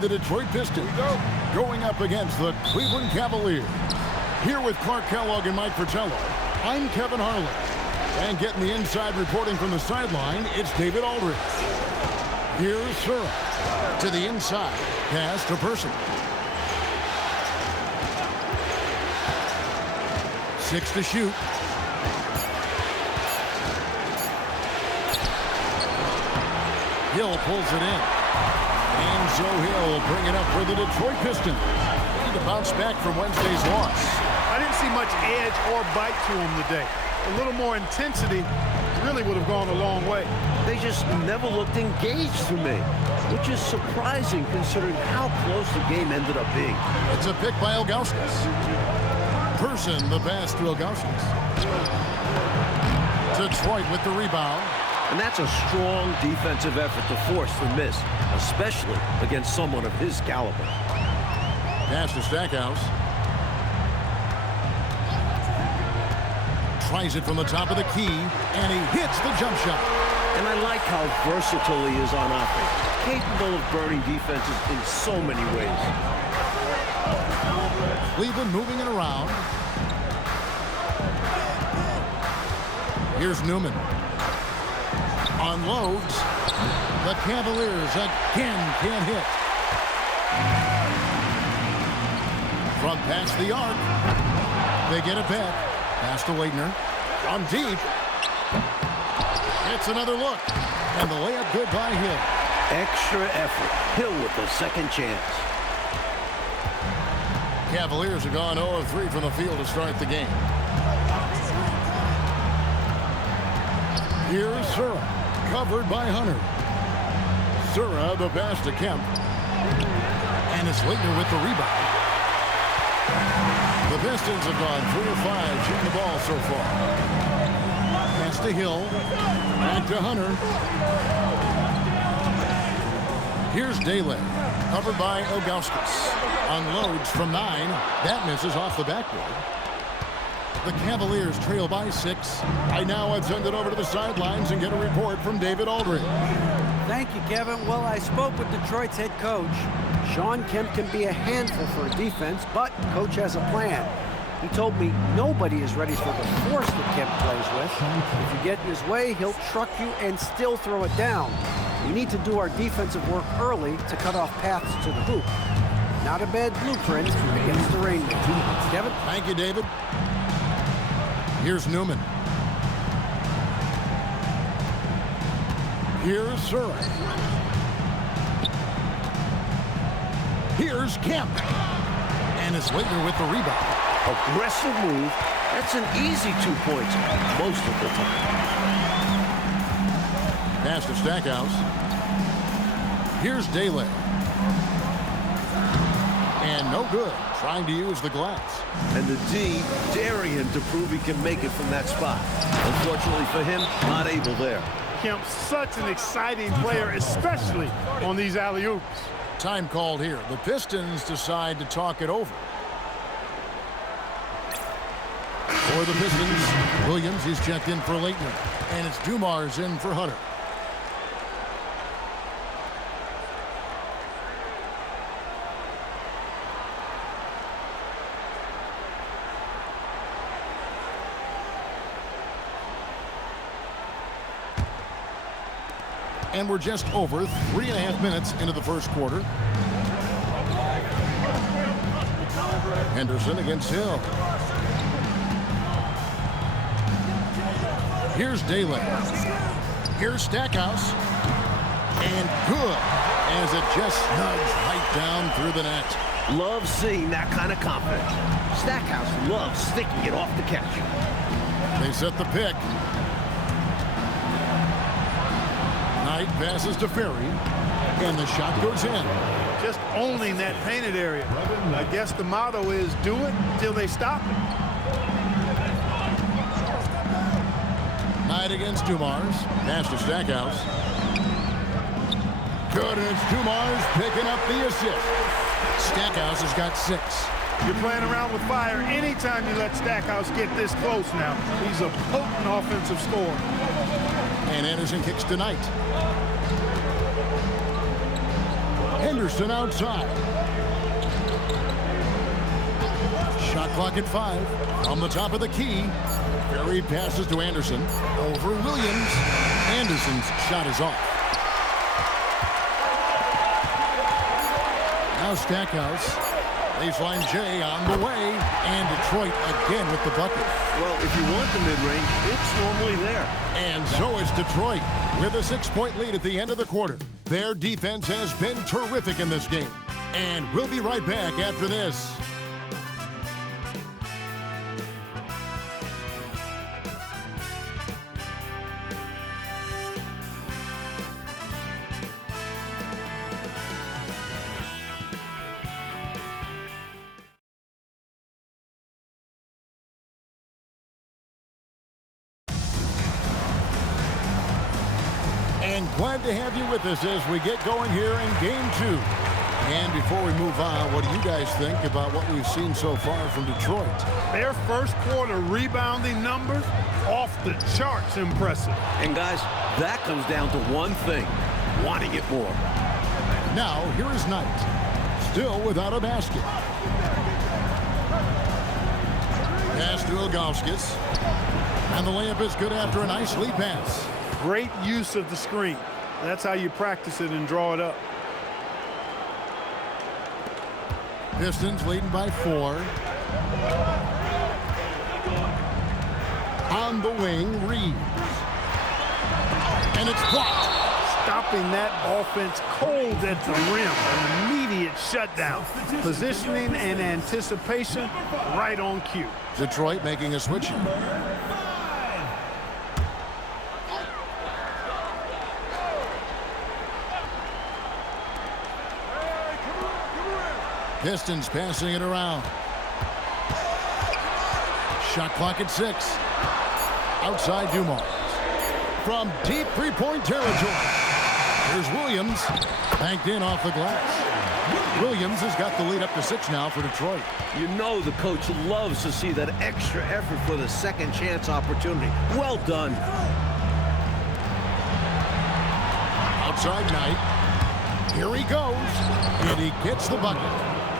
The Detroit Pistons going up against the Cleveland Cavaliers. Here with Clark Kellogg and Mike Fratello, I'm Kevin Harlan. And getting the inside reporting from the sideline, it's David Aldridge. Here's Sura to the inside. Pass to Person. 6 to shoot. Hill pulls it in. And so Hill bring it up for the Detroit Pistons. They need to bounce back from Wednesday's loss. I didn't see much edge or bite to him today. A little more intensity really would have gone a long way. They just never looked engaged to me, which is surprising considering how close the game ended up being. It's a pick by Ilgauskas. Person the pass to Ilgauskas. Detroit with the rebound. And that's a strong defensive effort to force the miss, especially against someone of his caliber. Pass to Stackhouse. Tries it from the top of the key, and he hits the jump shot. And I like how versatile he is on offense, capable of burning defenses in so many ways. Cleveland moving it around. Here's Newman. Unloads. The Cavaliers again can't hit. From past the arc. They get it back. Pass to Waitner. On deep. It's another look. And the layup good by Hill. Extra effort. Hill with a second chance. Cavaliers have gone 0 of 3 from the field to start the game. Here's Sura. Covered by Hunter. Sura the pass to Kemp. And it's Waitner with the rebound. The Pistons have gone 3 of 5 shooting the ball so far. Pass to Hill. Back to Hunter. Here's Daly. Covered by Ilgauskas. Unloads from 9. That misses off the backboard. The Cavaliers trail by 6. I now have sent it over to the sidelines and get a report from David Aldridge. Thank you, Kevin. Well, I spoke with Detroit's head coach. Sean Kemp can be a handful for a defense, but coach has a plan. He told me nobody is ready for the force that Kemp plays with. If you get in his way, he'll truck you and still throw it down. We need to do our defensive work early to cut off paths to the hoop. Not a bad blueprint against the Rainmakers. Kevin? Thank you, David. Here's Newman. Here's Sura. Here's Kemp. And it's Waitner with the rebound. Aggressive move. That's an easy 2 points most of the time. Pass to Stackhouse. Here's Daly. And no good. Trying to use the glass. And the D daring him to prove he can make it from that spot. Unfortunately for him, not able there. Kemp's such an exciting player, especially on these alley-oops. Time called here. The Pistons decide to talk it over. For the Pistons, Williams is checked in for Leitner. And it's Dumars in for Hunter. And we're just over 3.5 minutes into the first quarter. Henderson against Hill. Here's Daly. Here's Stackhouse. And good, as it just snugs right down through the net. Love seeing that kind of confidence. Stackhouse loves sticking it off the catch. They set the pick. Knight passes to Ferry, and the shot goes in. Just owning that painted area. I guess the motto is do it till they stop it. Knight against Dumars. Pass to Stackhouse. Good, and it's Dumars picking up the assist. Stackhouse has got 6. You're playing around with fire anytime you let Stackhouse get this close now. He's a potent offensive scorer. And Anderson kicks to Knight. Anderson outside. Shot clock at 5. On the top of the key. Ferry passes to Anderson. Over Williams. Anderson's shot is off. Now Stackhouse. Baseline J on the way. And Detroit again with the bucket. Well, if you want the mid-range, it's normally there. And so is Detroit with a 6-point lead at the end of the quarter. Their defense has been terrific in this game. And we'll be right back after this. And glad to have you with us as we get going here in Game 2. And before we move on, what do you guys think about what we've seen so far from Detroit? Their first quarter rebounding numbers off the charts impressive. And guys, that comes down to one thing, wanting it more. Now, here is Knight. Still without a basket. Pass to Ilgauskas. And the layup is good after a nice lead pass. Great use of the screen. That's how you practice it and draw it up. Pistons leading by 4. On the wing, Reeves. And it's blocked. Stopping that offense cold at the rim. An immediate shutdown. Positioning and anticipation right on cue. Detroit making a switch here. Pistons passing it around. Shot clock at 6. Outside Dumars. From deep three-point territory. Here's Williams. Banked in off the glass. Williams has got the lead up to 6 now for Detroit. You know the coach loves to see that extra effort for the second chance opportunity. Well done. Outside Knight. Here he goes. And he gets the bucket.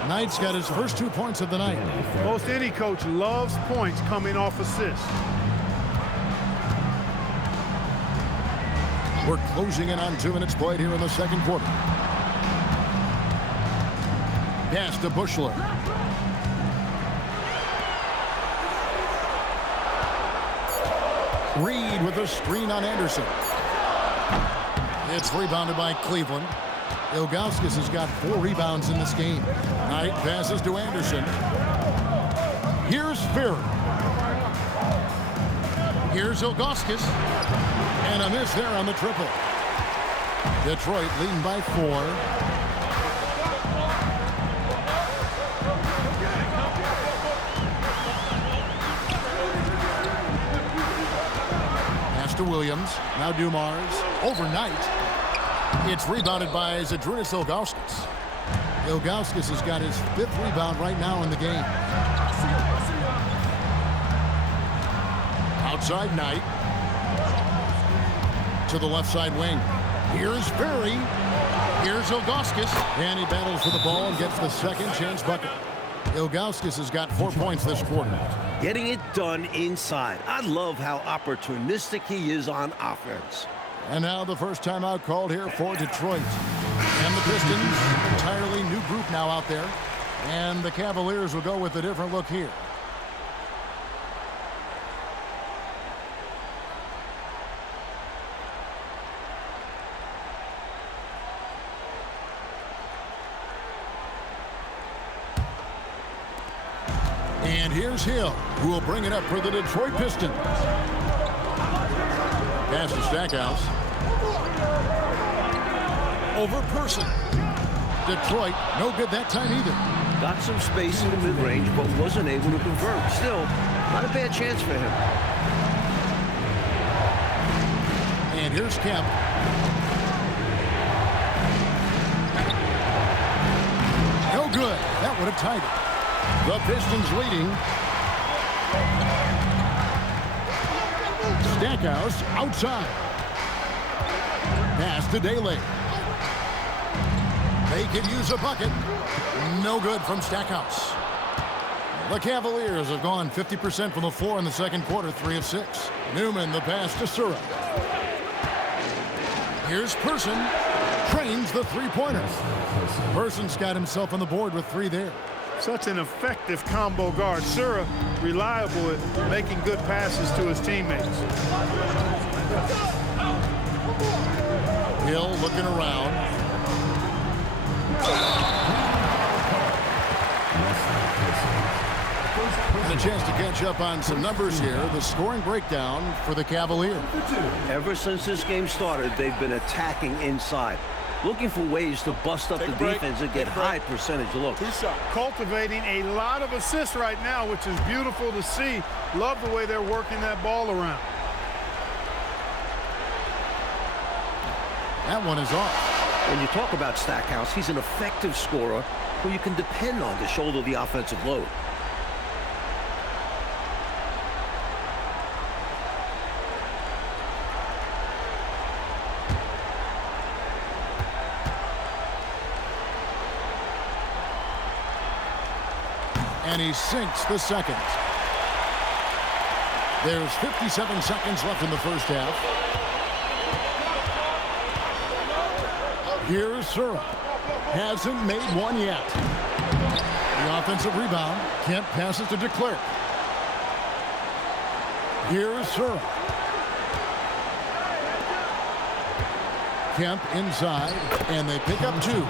Knight's got his first 2 points of the night. Most any coach loves points coming off assists. We're closing in on 2 minutes played here in the second quarter. Pass to Bushler. Reed with a screen on Anderson. It's rebounded by Cleveland. Ilgauskas has got 4 rebounds in this game. Knight passes to Anderson. Here's Ferry. Here's Ilgauskas. And a miss there on the triple. Detroit leading by 4. Pass to Williams. Now Dumars. Overnight. It's rebounded by Zydrunas Ilgauskas. Ilgauskas has got his 5th rebound right now in the game. Outside Knight. To the left side wing. Here's Ferry. Here's Ilgauskas. And he battles for the ball and gets the second chance bucket. Ilgauskas has got 4 points this quarter. Getting it done inside. I love how opportunistic he is on offense. And now the first timeout called here for Detroit. And the Pistons, entirely new group now out there. And the Cavaliers will go with a different look here. And here's Hill, who will bring it up for the Detroit Pistons. Pass to Stackhouse. Over Person. Detroit, no good that time either. Got some space in the mid-range, but wasn't able to convert. Still, not a bad chance for him. And here's Kemp. No good. That would have tied it. The Pistons leading. Stackhouse outside. Pass to Daly. They could use a bucket. No good from Stackhouse. The Cavaliers have gone 50% from the floor in the second quarter, 3 of 6. Newman, the pass to Sura. Here's Person. Trains the three-pointer. Person's got himself on the board with 3 there. Such an effective combo guard. Sura, reliable at making good passes to his teammates. Hill looking around. And a chance to catch up on some numbers here. The scoring breakdown for the Cavaliers. Ever since this game started, they've been attacking inside, looking for ways to bust up the defense and get high percentage looks. Cultivating a lot of assists right now, which is beautiful to see. Love the way they're working that ball around. That one is off. When you talk about Stackhouse, he's an effective scorer who you can depend on to shoulder the offensive load. And he sinks the second. There's 57 seconds left in the first half. Here's Sura. Hasn't made one yet. The offensive rebound. Kemp passes to DeClerc. Here's Sura. Kemp inside, and they pick up 2.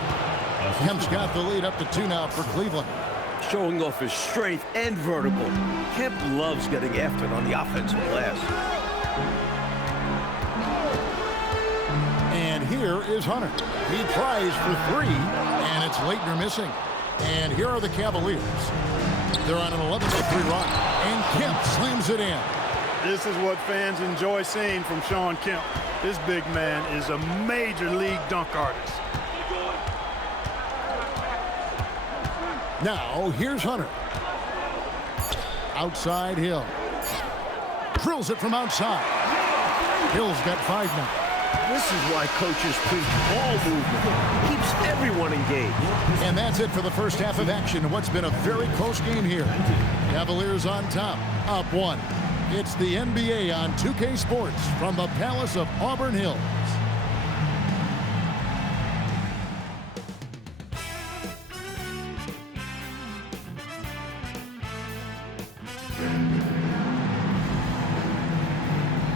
Kemp's got the lead up to 2 now for Cleveland. Showing off his strength and vertical. Kemp loves getting after it on the offensive glass. And here is Hunter. He tries for 3, and it's Leitner missing. And here are the Cavaliers. They're on an 11-3 run, and Kemp slams it in. This is what fans enjoy seeing from Shawn Kemp. This big man is a major league dunk artist. Now, here's Hunter. Outside Hill. Drills it from outside. Hill's got 5 now. This is why coaches preach ball movement. Keeps everyone engaged. And that's it for the first half of action in what's been a very close game here. Cavaliers on top, up 1. It's the NBA on 2K Sports from the Palace of Auburn Hills.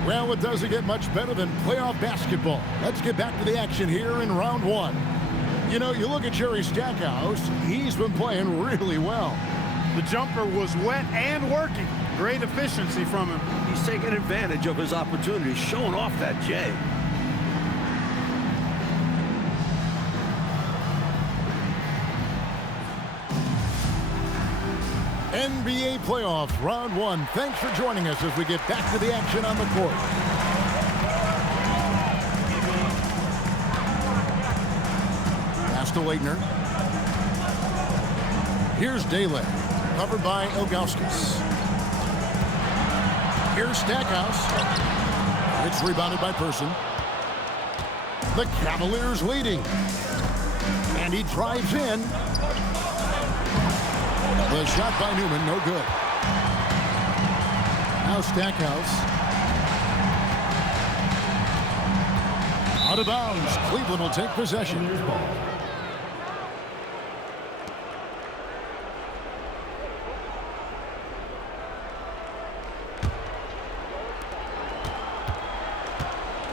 Well, it doesn't get much better than playoff basketball. Let's get back to the action here in round 1. You know, you look at Jerry Stackhouse, he's been playing really well. The jumper was wet and working. Great efficiency from him. He's taking advantage of his opportunities, showing off that J. NBA playoffs, round 1. Thanks for joining us as we get back to the action on the court. Pass to Leitner. Here's Daly, covered by Ilgauskas. Here's Stackhouse. It's rebounded by Person. The Cavaliers leading. And he drives in. The shot by Newman, no good. Now Stackhouse. Out of bounds. Cleveland will take possession.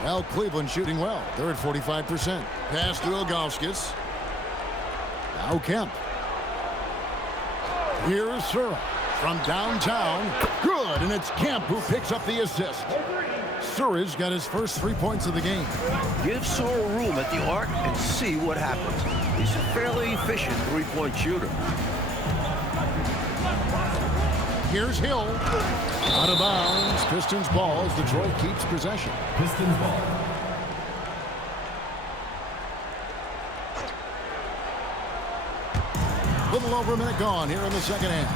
Well, Cleveland shooting well. They're at 45%. Pass to Ilgauskas. Now Kemp. Here's Sura from downtown. Good, and it's Kemp who picks up the assist. Sura's got his first 3 points of the game. Give Sura room at the arc and see what happens. He's a fairly efficient three-point shooter. Here's Hill. Out of bounds. Pistons ball as Detroit keeps possession. Pistons ball. Little over a minute gone here in the second half.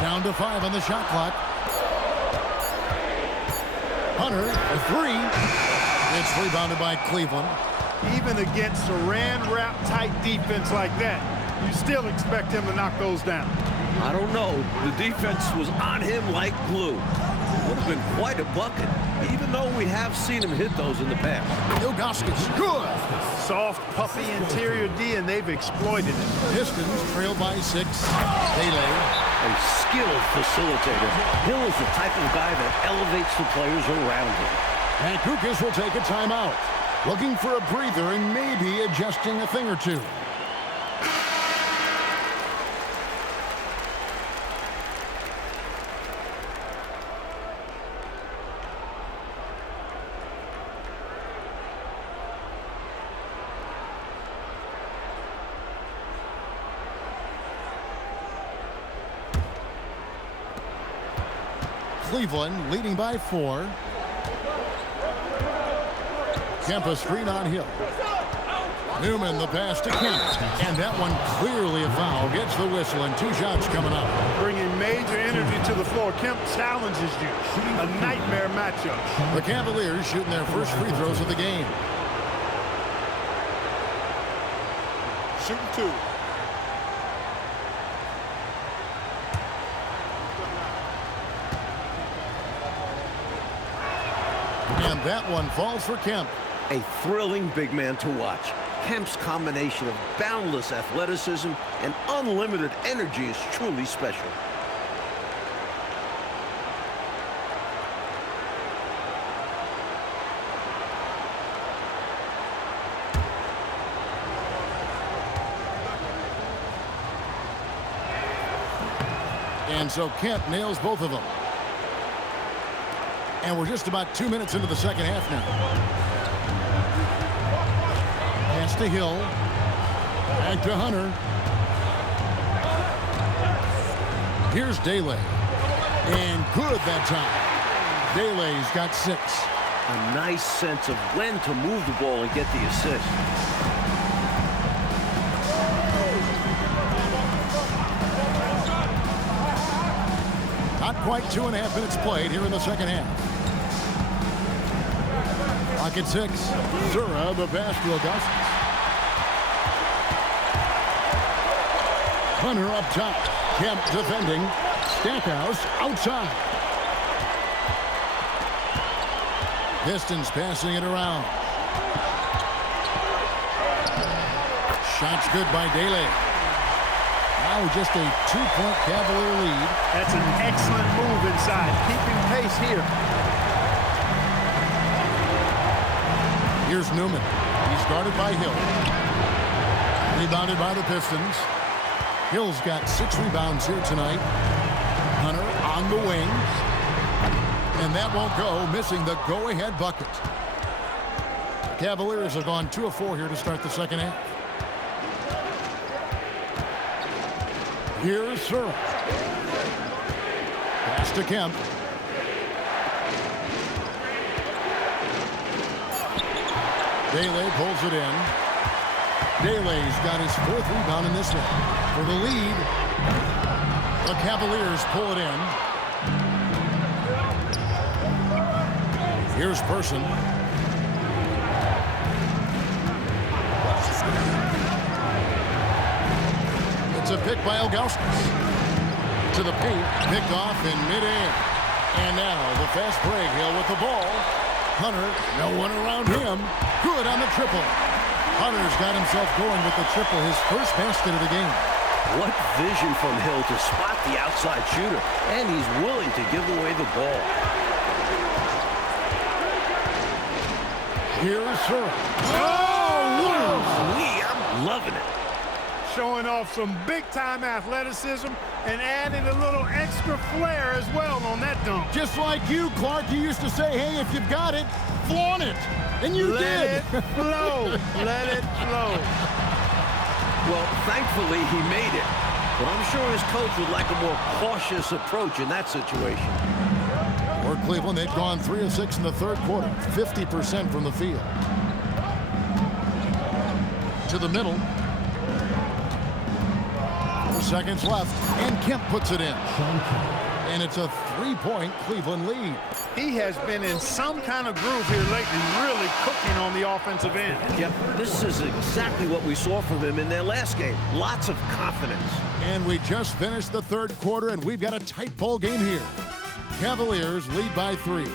Down to 5 on the shot clock. Hunter, a 3. It's rebounded by Cleveland. Even against Saran wrap tight defense like that, you still expect him to knock those down. I don't know. The defense was on him like glue. Would have been quite a bucket, even though we have seen him hit those in the past. Ilgauskas, good. Soft, puffy interior D, and they've exploited it. Pistons trail by 6. Bailey. A skilled facilitator. Hill is the type of guy that elevates the players around him. And Kukas will take a timeout. Looking for a breather and maybe adjusting a thing or two. Cleveland leading by 4. Kemp a screen on Hill. Newman the pass to Kemp. And that one clearly a foul. Gets the whistle and 2 shots coming up. Bringing major energy to the floor. Kemp challenges you. A nightmare matchup. The Cavaliers shooting their first free throws of the game. Shooting 2. And that one falls for Kemp. A thrilling big man to watch. Kemp's combination of boundless athleticism and unlimited energy is truly special. And so Kemp nails both of them. And we're just about 2 minutes into the second half now. Pass to Hill. Back to Hunter. Here's Daly. And good that time. Daly's got 6. A nice sense of when to move the ball and get the assist. Not quite 2.5 minutes played here in the second half. Clock at 6. Zura, the pass to Augustus. Hunter up top. Kemp defending. Stackhouse outside. Pistons passing it around. Shots good by Daly. Now just a 2-point Cavalier lead. That's an excellent move inside. Keeping pace here. Here's Newman. He's guarded by Hill. Rebounded by the Pistons. Hill's got 6 rebounds here tonight. Hunter on the wing. And that won't go, missing the go-ahead bucket. The Cavaliers have gone 2 of 4 here to start the second half. Here's Sura. Pass to Kemp. Daly pulls it in. Daly's got his 4th rebound in this one. For the lead, the Cavaliers pull it in. Here's Person. It's a pick by Ilgauskas. To the paint, picked off in midair. And now the fast break. Hill with the ball. Hunter, no one around him. Good on the triple. Hunter's got himself going with the triple, his first basket of the game. What vision from Hill to spot the outside shooter. And he's willing to give away the ball. Here's Sura. Oh, I'm loving it. Showing off some big-time athleticism and adding a little extra flair as well on that dunk. Just like you, Clark, you used to say, hey, if you've got it, flaunt it. And you did. Let it flow. Let it flow. Well, thankfully, he made it. But I'm sure his coach would like a more cautious approach in that situation. For Cleveland, they've gone 3 of 6 in the third quarter, 50% from the field. To the middle. 4 seconds left, and Kemp puts it in. And it's a 3-point Cleveland lead. He has been in some kind of groove here lately, really cooking on the offensive end. Yep, this is exactly what we saw from him in their last game. Lots of confidence. And we just finished the third quarter, and we've got a tight ball game here. Cavaliers lead by 3.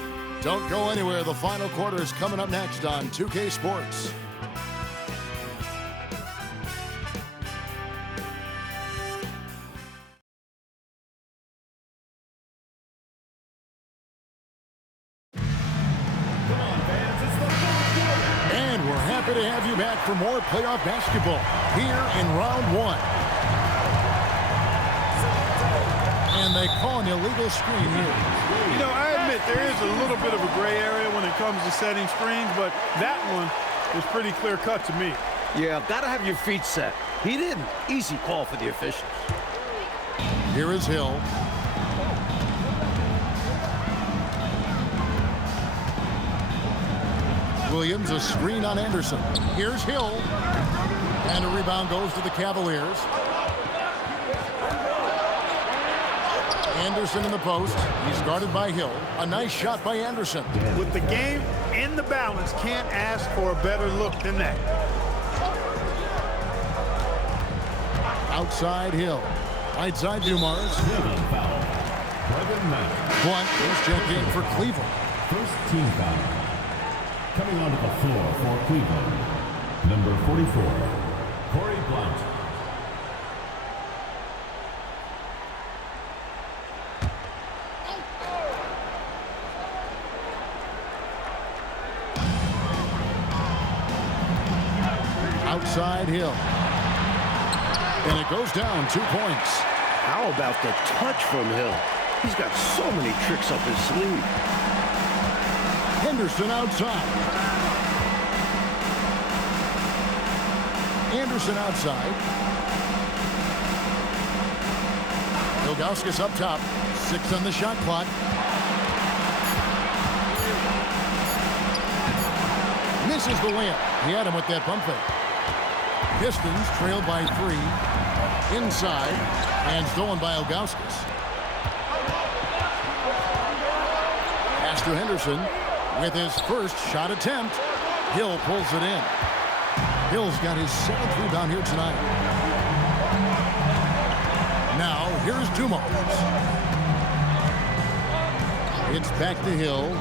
Don't go anywhere. The final quarter is coming up next on 2K Sports. And we're happy to have you back for more playoff basketball here in round 1. And they call an illegal screen here. You know, I admit there is a little bit of a gray area when it comes to setting screens, but that one is pretty clear cut to me. Yeah, gotta have your feet set. He didn't. Easy call for the officials. Here is Hill. Williams, a screen on Anderson. Here's Hill. And a rebound goes to the Cavaliers. Anderson in the post. He's guarded by Hill. A nice shot by Anderson. With the game in the balance, can't ask for a better look than that. Outside Hill. Right side Dumars. Blunt is checked in for Cleveland. First team foul. Coming onto the floor for Cleveland, number 44, Corey Blount. Outside Hill. And it goes down 2 points. How about the touch from Hill? He's got so many tricks up his sleeve. Henderson outside. Anderson outside. Ilgauskas up top. 6 on the shot clock. Misses the layup. He had him with that pump fake. Pistons trailed by 3. Inside. And stolen by Ilgauskas. Pass to Henderson. With his first shot attempt, Hill pulls it in. Hill's got his 7th rebound here tonight. Now, here's Dumars. It's back to Hill.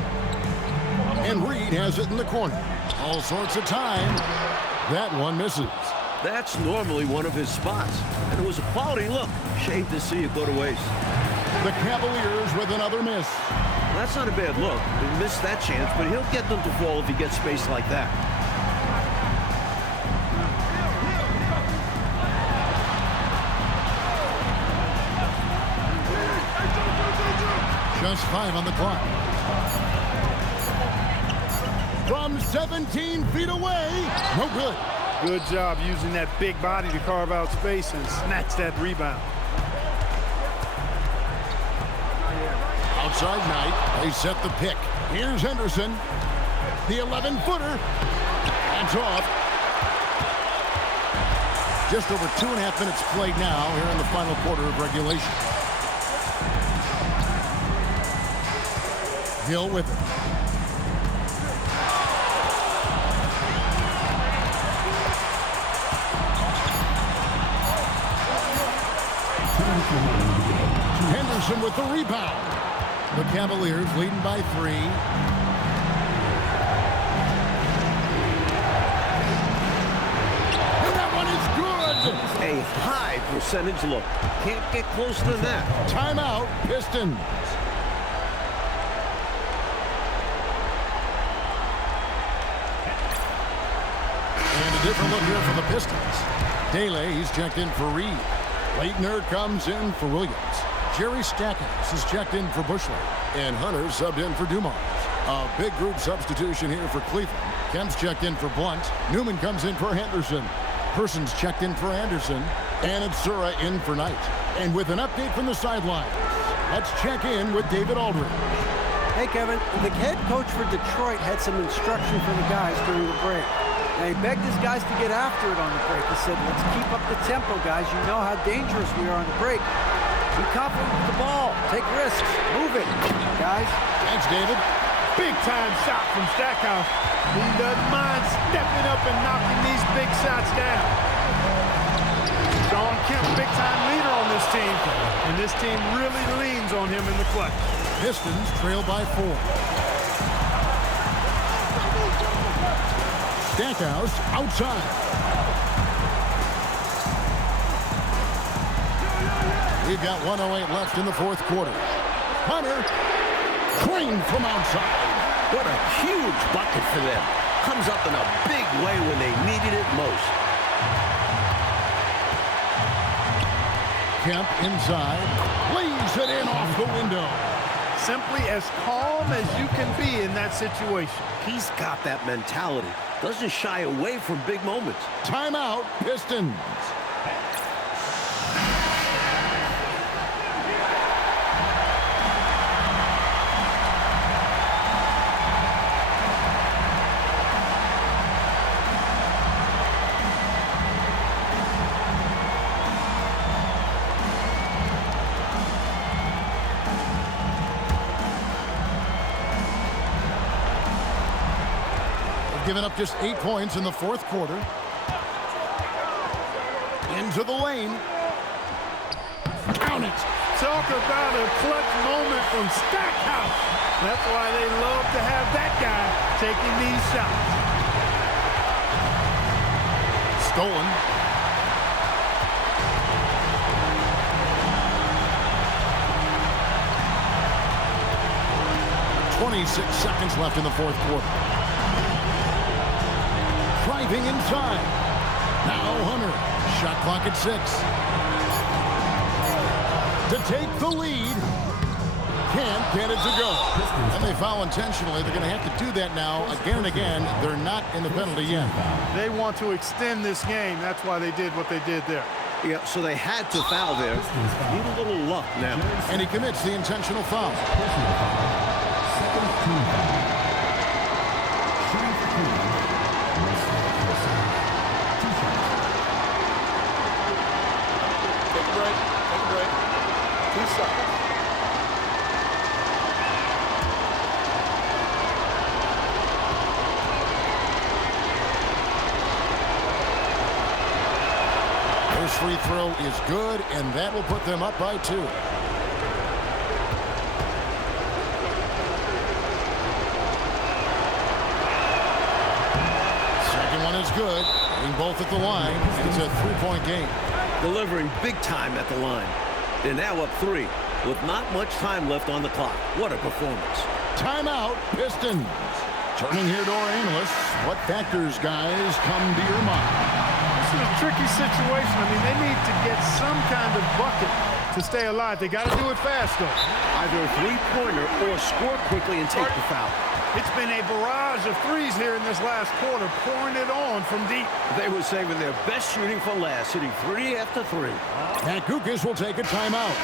And Reed has it in the corner. All sorts of time. That one misses. That's normally one of his spots. And it was a quality look. Shame to see it go to waste. The Cavaliers with another miss. That's not a bad look. He missed that chance, but he'll get them to fall if he gets space like that. Just 5 on the clock. From 17 feet away. No good. Good job using that big body to carve out space and snatch that rebound. Outside Knight. They set the pick. Here's Henderson. The 11-footer. That's off. Just over 2.5 minutes played now here in the final quarter of regulation. Hill with it. Henderson with the rebound. The Cavaliers leading by 3. And that one is good. A high percentage look. Can't get closer than that. Timeout, Pistons. And a different look here for the Pistons. Daly, he's checked in for Reed. Leitner comes in for Williams. Jerry Stackhouse is checked in for Bushley. And Hunter subbed in for Dumars. A big group substitution here for Cleveland. Kemp's checked in for Blunt. Newman comes in for Henderson. Person's checked in for Anderson. And it's Sura in for Knight. And with an update from the sideline, let's check in with David Aldridge. Hey, Kevin, the head coach for Detroit had some instruction for the guys during the break. Now, he begged his guys to get after it on the break. He said, let's keep up the tempo, guys. You know how dangerous we are on the break. Be confident with the ball. Take risks. Move it, guys. Thanks, David. Big-time shot from Stackhouse. He doesn't mind stepping up and knocking these big shots down. Sean Kemp, big-time leader on this team, and this team really leans on him in the clutch. Pistons trail by 4. Stackhouse outside. We've got 1:08 left in the fourth quarter. Hunter, clean from outside. What a huge bucket for them. Comes up in a big way when they needed it most. Kemp inside. Lays it in off the window. Simply as calm as you can be in that situation. He's got that mentality. Doesn't shy away from big moments. Timeout, Pistons. Giving up just 8 points in the fourth quarter. Into the lane. Count it. Talk about a clutch moment from Stackhouse. That's why they love to have that guy taking these shots. Stolen. .26 seconds left in the fourth quarter. Driving inside. Now Hunter. Shot clock at 6. To take the lead. Can't get it to go. And they foul intentionally. They're going to have to do that now again and again. They're not in the penalty yet. They want to extend this game. That's why they did what they did there. Yeah, so they had to foul there. Need a little luck now. And he commits the intentional foul. Second team foul. Shooting for Cleveland. Take a break. Take a break. 2 shots. First free throw is good, and that will put them up by 2. Second one is good. Hitting both at the line, and it's a 3-point game. Delivering big time at the line. They're now up 3 with not much time left on the clock. What a performance. Timeout, Pistons. Turning here to our analysts. What factors, guys, come to your mind? This is a tricky situation. I mean, they need to get some kind of bucket to stay alive. They got to do it fast, though. Either a three-pointer or score quickly and take the foul. It's been a barrage of threes here in this last quarter, pouring it on from deep. They were saving their best shooting for last, hitting 3 after 3. Matt Kukas will take a timeout.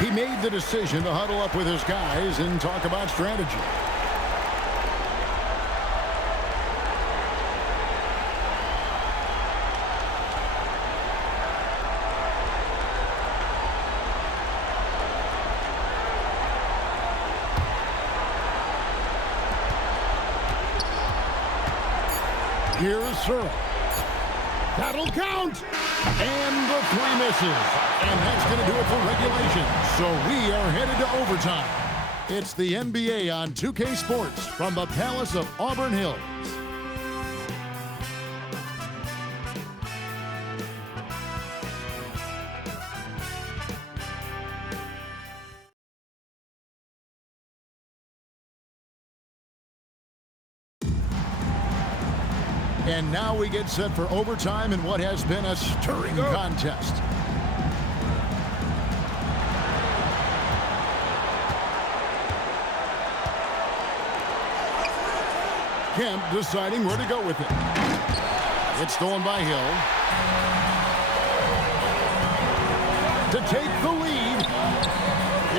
He made the decision to huddle up with his guys and talk about strategy. Here's Searle. That'll count. And the 3 misses. And that's going to do it for regulation. So we are headed to overtime. It's the NBA on 2K Sports from the Palace of Auburn Hills. And now we get set for overtime in what has been a stirring contest. Kemp deciding where to go with it. It's stolen by Hill. To take the lead.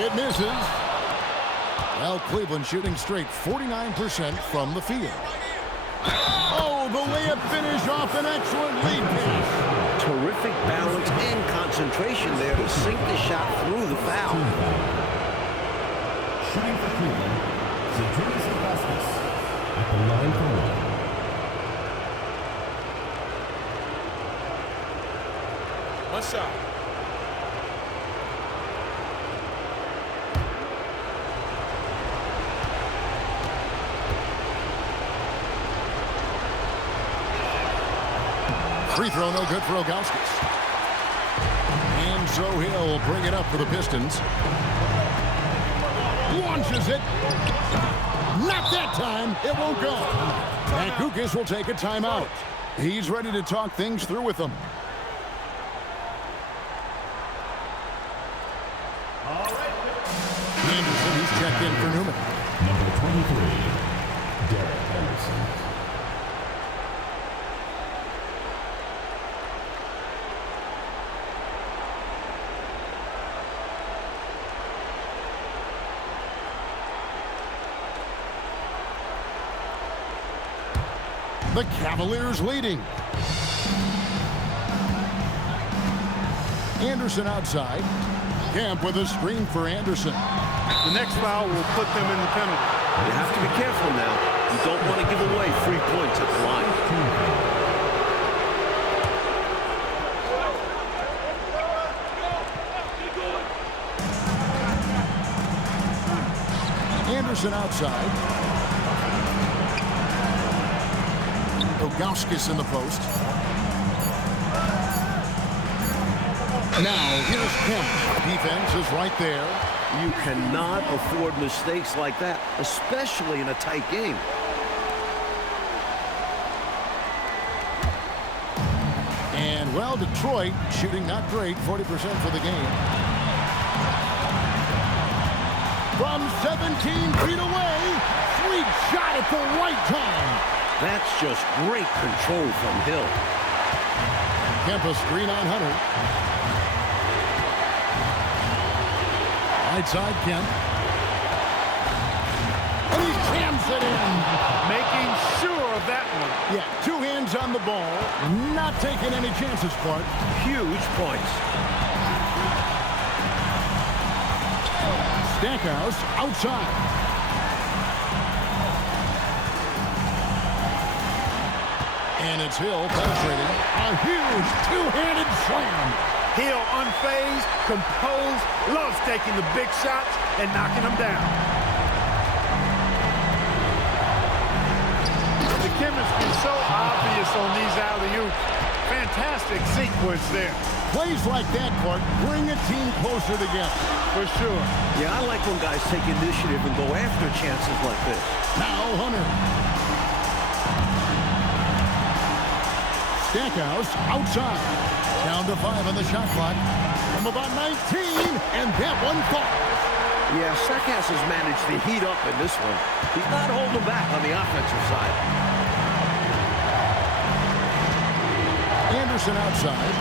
It misses. Well, Cleveland shooting straight 49% from the field. Oh, the layup finish off an excellent lead pass. Terrific balance and concentration. concentration there to sink the shot through the foul. Shooting for Cleveland, Cavaliers at the line for one. One shot. Free throw no good for Ilgauskas. And so he'll bring it up for the Pistons. Launches it. Not that time. It won't go. And Kukas will take a timeout. He's ready to talk things through with them. Anderson, he's checked in for Newman. Number 23, Derek Anderson. The Cavaliers leading. Anderson outside. Camp with a screen for Anderson. The next foul will put them in the penalty. You have to be careful now. You don't want to give away 3 points at the line. Anderson outside. Ilgauskas in the post. Now, here's Kemp. Defense is right there. You cannot afford mistakes like that, especially in a tight game. And, well, Detroit shooting not great, 40% for the game. From 17 feet away, sweet shot at the right time. That's just great control from Hill. Kemp a screen on Hunter. Right side, Kemp. And he jams it in. Making sure of that one. Yeah, 2 hands on the ball. Not taking any chances, Clark. Huge points. Stackhouse outside. And it's Hill penetrating. A huge 2-handed slam. Hill unfazed, composed, loves taking the big shots and knocking them down. The chemistry is so obvious on these alley-oops. Fantastic sequence there. Plays like that, Clark, bring a team closer together. For sure. Yeah, I like when guys take initiative and go after chances like this. Now Hunter. Stackhouse outside. Down to 5 on the shot clock. From about 19, and that one falls. Yeah, Stackhouse has managed to heat up in this one. He's not holding back on the offensive side. Anderson outside.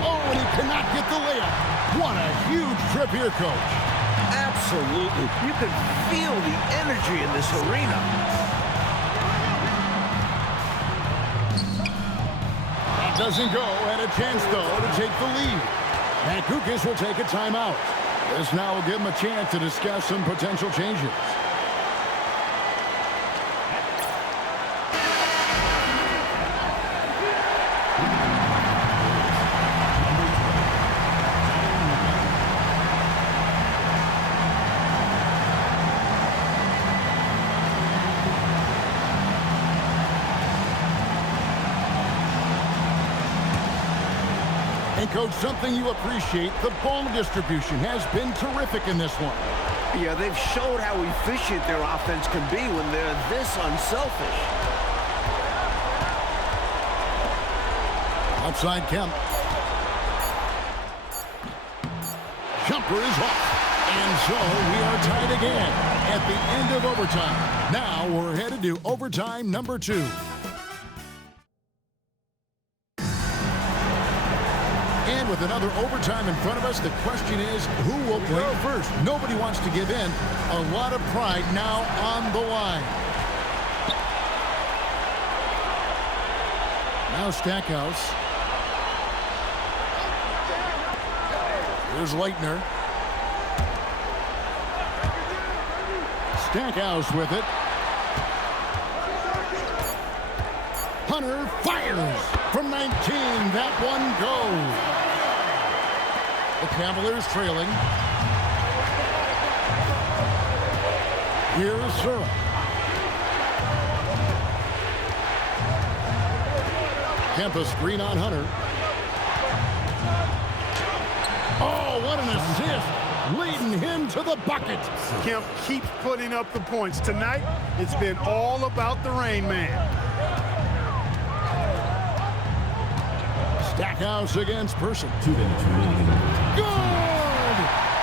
Oh, and he cannot get the layup. What a huge trip here, Coach. Absolutely. You can feel the energy in this arena. That doesn't go, and a chance, though, to take the lead. And Kukas will take a timeout. This now will give him a chance to discuss some potential changes. And, Coach, something you appreciate, the ball distribution has been terrific in this one. Yeah, they've showed how efficient their offense can be when they're this unselfish. Outside Kemp. Jumper is off. And so we are tied again at the end of overtime. Now we're headed to overtime number 2. And with another overtime in front of us, the question is, who will play first? Nobody wants to give in. A lot of pride now on the line. Now Stackhouse. Here's Leitner. Stackhouse with it. Hunter fires from 19. That one goes. The Cavaliers trailing. Here's Surra. Kemp a screen on Hunter. Oh, what an assist. Leading him to the bucket. Kemp keeps putting up the points. Tonight, it's been all about the rain man. Stackhouse against Person. 2 minutes remaining. Good!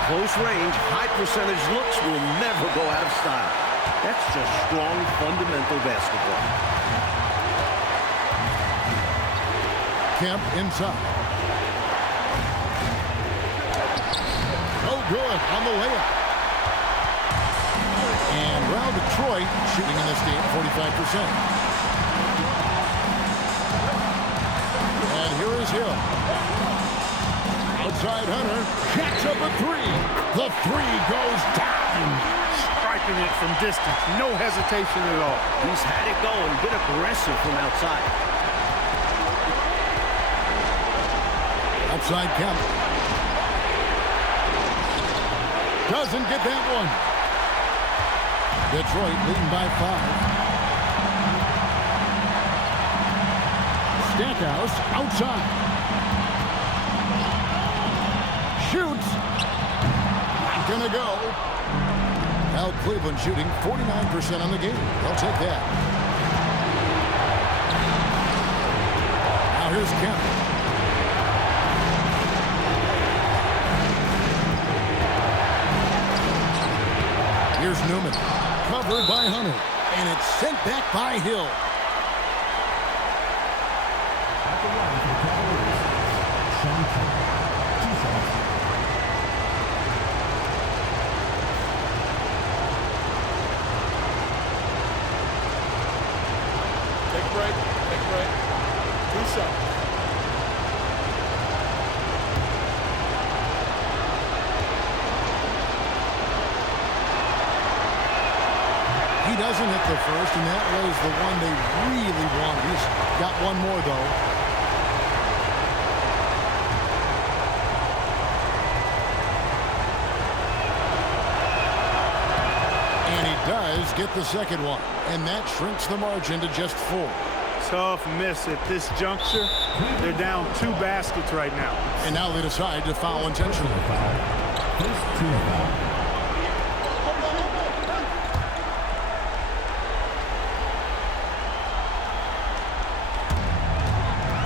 Close range, high percentage looks will never go out of style. That's just strong, fundamental basketball. Kemp inside. Oh, good on the layup. And well, Detroit shooting in this game 45%. And here is Hill. Outside Hunter. Jacks up a three. The three goes down. Striking it from distance. No hesitation at all. He's had it going, been aggressive from outside. Outside Kemp. Doesn't get that one. Detroit leading by 5. Stackhouse outside. Shoots. Not gonna go. Now Cleveland shooting 49% on the game. They'll take that. Now here's Kemp. Here's Newman. Covered by Hunter. And it's sent back by Hill. At the line for the Cavaliers, Sean Kemp. 2 shots. Take a break. Take a break. 2 shots. He doesn't hit the first, and that was the one they really wanted. He's got one more, though. And he does get the second one, and that shrinks the margin to just 4. Tough miss at this juncture. They're down 2 baskets right now. And now they decide to foul intentionally. First team foul.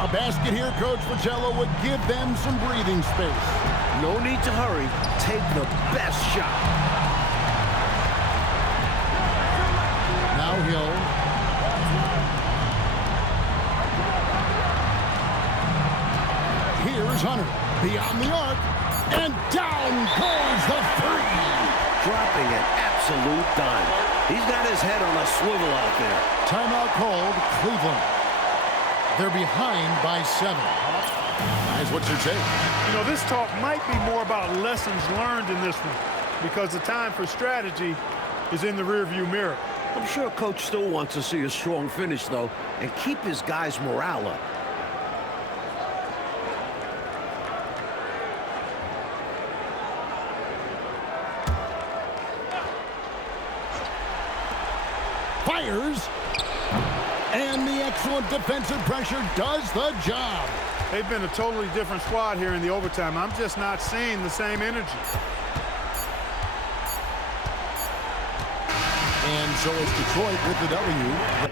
A basket here, Coach Pacello, would give them some breathing space. No need to hurry. Take the best shot. Now Hill. Here's Hunter. Beyond the arc. And down goes the 3. Dropping an absolute dime. He's got his head on a swivel out there. Timeout called, Cleveland. They're behind by 7. Guys, what's your take? You know, this talk might be more about lessons learned in this one because the time for strategy is in the rearview mirror. I'm sure Coach still wants to see a strong finish, though, and keep his guys' morale up. Fires. And the excellent defensive pressure does the job. They've been a totally different squad here in the overtime. I'm just not seeing the same energy. And so it's Detroit with the W.